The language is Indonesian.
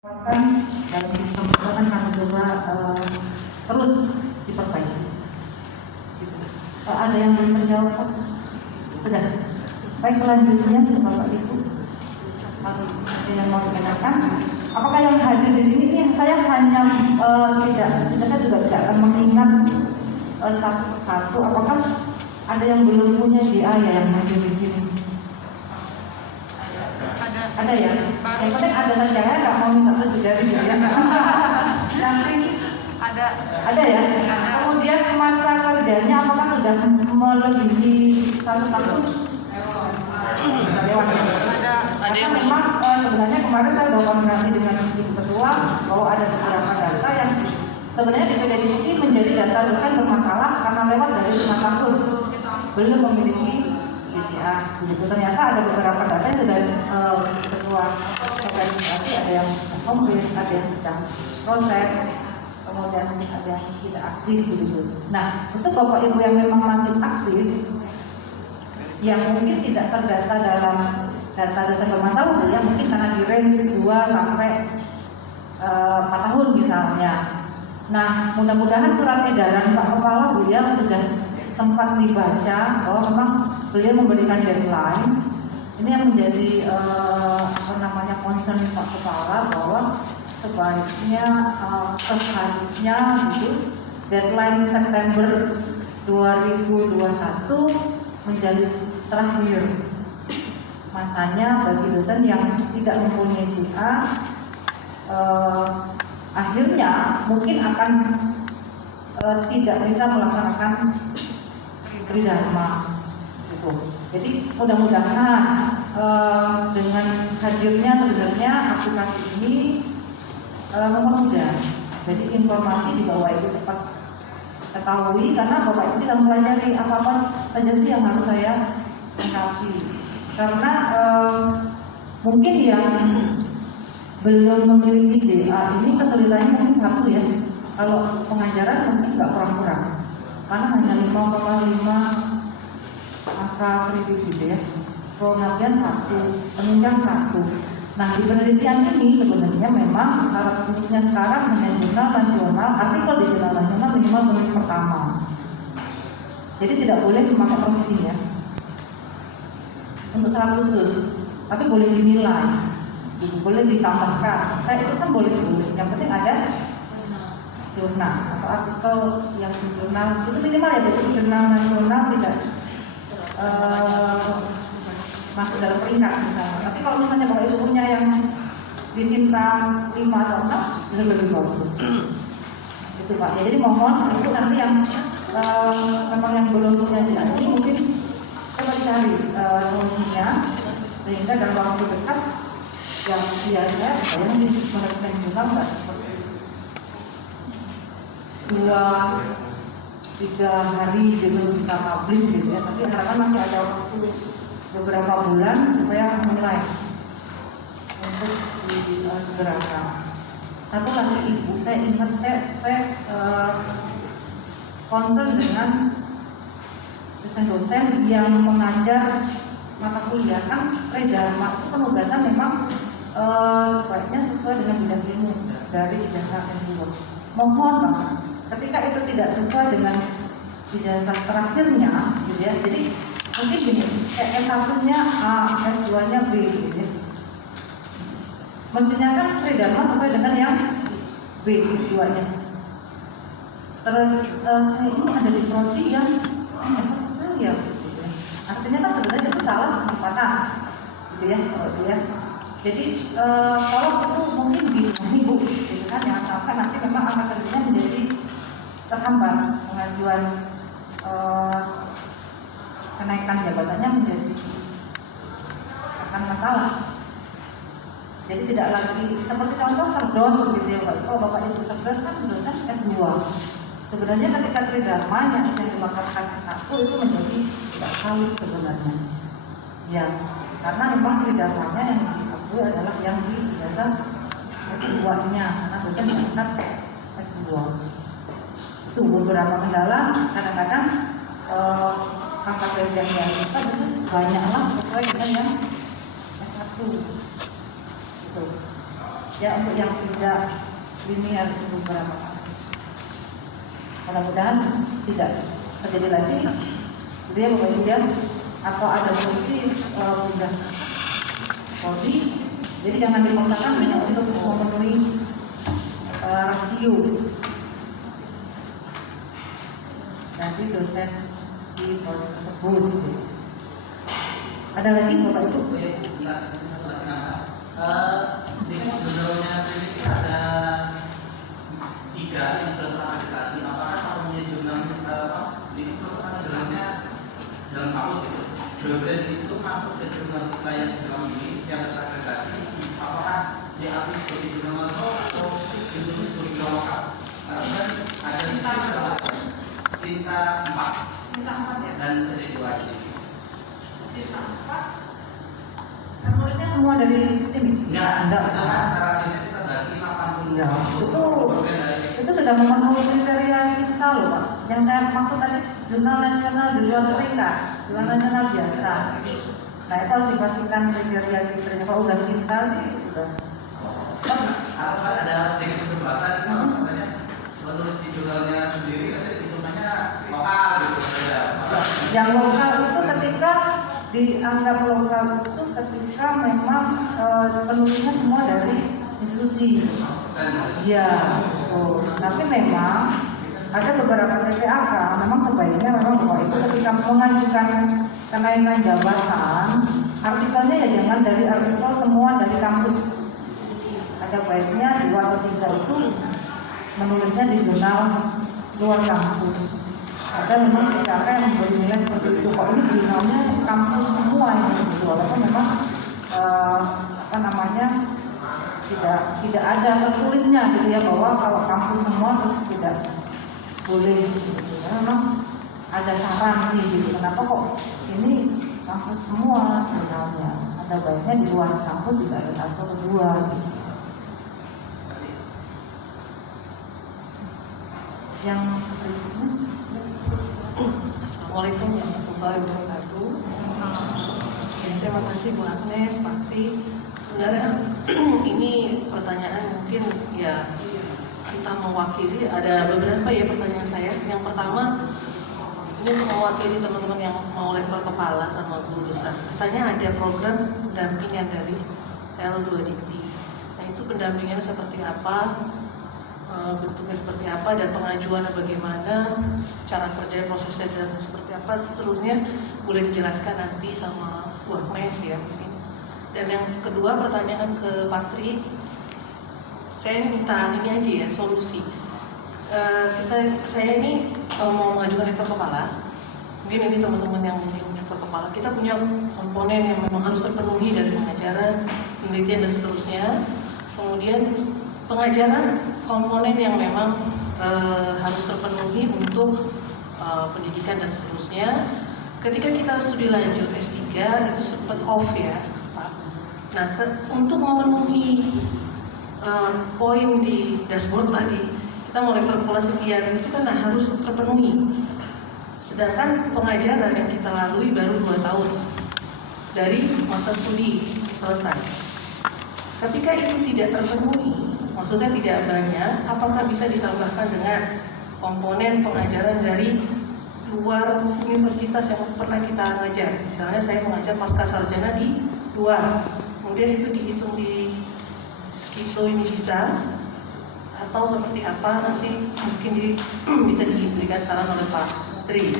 dan kemudian kami coba terus diperbaiki. Ada yang belum menjawab? Sudah. Baik, selanjutnya Bapak Ibu, ada yang mau dikenakan? Apakah yang hadir di sini? Saya hanya saya juga tidak akan mengingat satu-satu. Apakah ada yang belum punya DA yang hadir di sini? Ada ya? Yang penting ada saja ya, nggak mau minta lebih dari ya. Nanti ada ya? Kemudian masa kerjanya apakah sudah melebihi 1 tahun? Karena memang sebenarnya kemarin saya sudah koordinasi dengan Ibu Ketua bahwa ada beberapa data yang sebenarnya di PDDI menjadi data dosen bermasalah karena lewat dari 5 tahun belum memiliki BCA. Begitu. Ternyata ada beberapa data yang sudah Ketua organisasi, ada yang komplit, ada yang sedang proses, kemudian ada yang tidak aktif begitu. Nah, untuk Bapak Ibu yang memang masih aktif, yang mungkin tidak terdata dalam data dosen bermasalah, ya mungkin karena di range 2 sampai 4 tahun misalnya. Nah, mudah-mudahan surat edaran Pak Kepala beliau sudah sempat dibaca bahwa memang beliau memberikan deadline. Ini yang menjadi concern Pak Kepala bahwa sebaiknya seharusnya gitu deadline September 2021 menjadi terakhir masanya bagi dosen yang tidak mempunyai DA. Akhirnya mungkin akan tidak bisa melaksanakan tridharma gitu. Jadi mudah-mudahan dengan hadirnya sebenarnya aplikasi ini mempermudah. Jadi informasi di bawah itu cepat ketahui karena Bapak Ibu bisa mempelajari apa-apa saja sih yang harus saya lengkapi. Karena mungkin yang belum memiliki DA ini kesulitannya mungkin satu ya. Kalau pengajaran mungkin nggak kurang-kurang, karena hanya 5,5 angka kredit gitu ya. Pengabdian 1, penunjang 1. Nah, di penelitian ini sebenarnya memang syarat khususnya sekarang hanya jurnal nasional, artikel di jurnal nasional minimal penulis pertama. Jadi tidak boleh memakai profesi ya. Untuk syarat khusus, tapi boleh dinilai, boleh ditambahkan. Kayak itu kan boleh dulu. Yang penting ada jurnal atau artikel yang di jurnal itu minimal ya, betul jurnal nasional tidak masuk dalam peringkat misalnya. Tapi kalau misalnya Bapak Ibu punya yang di Sinta 5 atau 6 itu lebih bagus. Itu Pak. Jadi mohon Ibu nanti yang memang yang belum punya ini mungkin coba dicari solusinya sehingga dalam waktu dekat yang biasa yang menekan jurnal nggak seperti 2-3 hari dulu kita publish gitu ya. Tapi harapan masih ada waktu beberapa bulan supaya mulai untuk segerakan. Satu lagi Ibu, saya ingat saya concern dengan dosen-dosen yang mengajar mata kuliah kan tridharma itu penugasan memang sebaiknya sesuai dengan bidang ilmu dari ijazah S2. Mohon banget ketika itu tidak sesuai dengan ijazah terakhirnya gitu ya. Jadi mungkin gini, S1-nya A, S2-nya B gitu ya. Mestinya kan tridharma sesuai dengan yang B, S2-nya. Terus saya ini ada di prodi yang S1 saya gitu ya. Artinya kan sebenarnya itu salah penempatan gitu ya, gitu ya. Jadi kalau itu mungkin gini Bu, gitu kan, jangan sampai nanti memang angka kerjanya menjadi terhambat, pengajuan kenaikan jabatannya menjadi akan masalah. Jadi tidak lagi seperti contoh serdos gitu ya Pak. Kalau Bapak Ibu serdos kan dosen S2. Sebenarnya ketika tridharma yang dimakamkan S1 itu menjadi tidak valid sebenarnya. Ya, karena memang tridharmanya yang diakui adalah yang di ijazah S2-nya, karena dosen mengangkat S2. Itu beberapa kendala. Kadang-kadang angka kredit yang kita itu banyaklah sesuai dengan yang S1 gitu. ya untuk yang tidak linear itu beberapa kali. Mudah-mudahan tidak terjadi lagi. Dia kemudian atau ada solusi sudah Polri, jadi jangan dipaksakan hanya untuk memenuhi rasio. Nanti dosen di Polri tersebut. Ada lagi Bapak Ibu? Di sebelumnya ini ada 3 yang sudah terakreditasi. Apakah kalau punya jurnal itu jurnalnya dalam kampus itu dosen itu masuk ke jurnal kita yang di dalam ini yang terakreditasi? Apakah dia aktif sebagai jurnal masuk atau itu sebagai jurnal lokal? Karena ada Cinta 4 ya, dan dari 2 aja. Cinta 4 nulisnya semua dari tim? Enggak. Narasinya kita bagi 80%. Ya, itu sudah memenuhi kriteria kita loh Pak. Yang saya maksud tadi jurnal nasional di luar serikat, jurnal nasional biasa. Nah itu harus dipastikan kriteria kita. Kalau udah kita sih sudah. Atau ada sedikit perdebatan itu katanya menulis di jurnalnya sendiri katanya hitungannya lokal gitu. Yang lokal itu ketika dianggap lokal itu ketika memang penulisnya semua dari institusi. Ya, tapi memang ada beberapa TPAK memang sebaiknya memang Bapak Ibu ketika mengajukan kenaikan jabatan, artikelnya ya jangan dari artikel semua dari kampus. Ada baiknya 2 atau 3 itu menulisnya di jurnal luar kampus. Ada memang TPAK yang memberi nilai seperti itu. Kok ini jurnalnya kampus semua yang gitu, walaupun memang tidak ada tertulisnya gitu ya bahwa kalau kampus semua terus tidak boleh gitu. Karena memang ada saran nih gitu. Kenapa kok ini kampus semua jurnalnya? Ada baiknya di luar kampus juga ada satu atau 2 gitu. Yang berikutnya. Assalamualaikum warahmatullahi wabarakatuh. Terima kasih Bu Agnes, Pak Tri. Sebenarnya ini pertanyaan mungkin ya kita mewakili, ada beberapa ya pertanyaan saya. Yang pertama ini mewakili teman-teman yang mau lektor kepala sama guru besar. Katanya ada program pendampingan dari L2 Dikti. Nah itu pendampingannya seperti apa? Bentuknya seperti apa dan pengajuannya bagaimana, cara kerja prosesnya dan seperti apa seterusnya boleh dijelaskan nanti sama Bu Agnes ya mungkin. Dan yang kedua pertanyaan ke Pak Tri, saya minta ini aja ya solusi. Saya ini mau mengajukan rektor kepala, mungkin ini teman-teman yang rektor kepala, kita punya komponen yang memang harus terpenuhi dari pengajaran, penelitian dan seterusnya. Kemudian pengajaran komponen yang memang harus terpenuhi untuk pendidikan dan seterusnya. Ketika kita studi lanjut S3 itu sempat off ya Pak. Nah untuk memenuhi poin di dashboard tadi kita mau lektor kepala sekian itu kan harus terpenuhi. Sedangkan pengajaran yang kita lalui baru 2 tahun dari masa studi selesai. Ketika itu tidak terpenuhi, maksudnya tidak banyak, apakah bisa ditambahkan dengan komponen pengajaran dari luar universitas yang pernah kita ngajar? Misalnya saya mengajar pasca sarjana di luar, kemudian itu dihitung di segitu ini bisa, atau seperti apa nanti mungkin bisa diberikan saran oleh Pak Tri.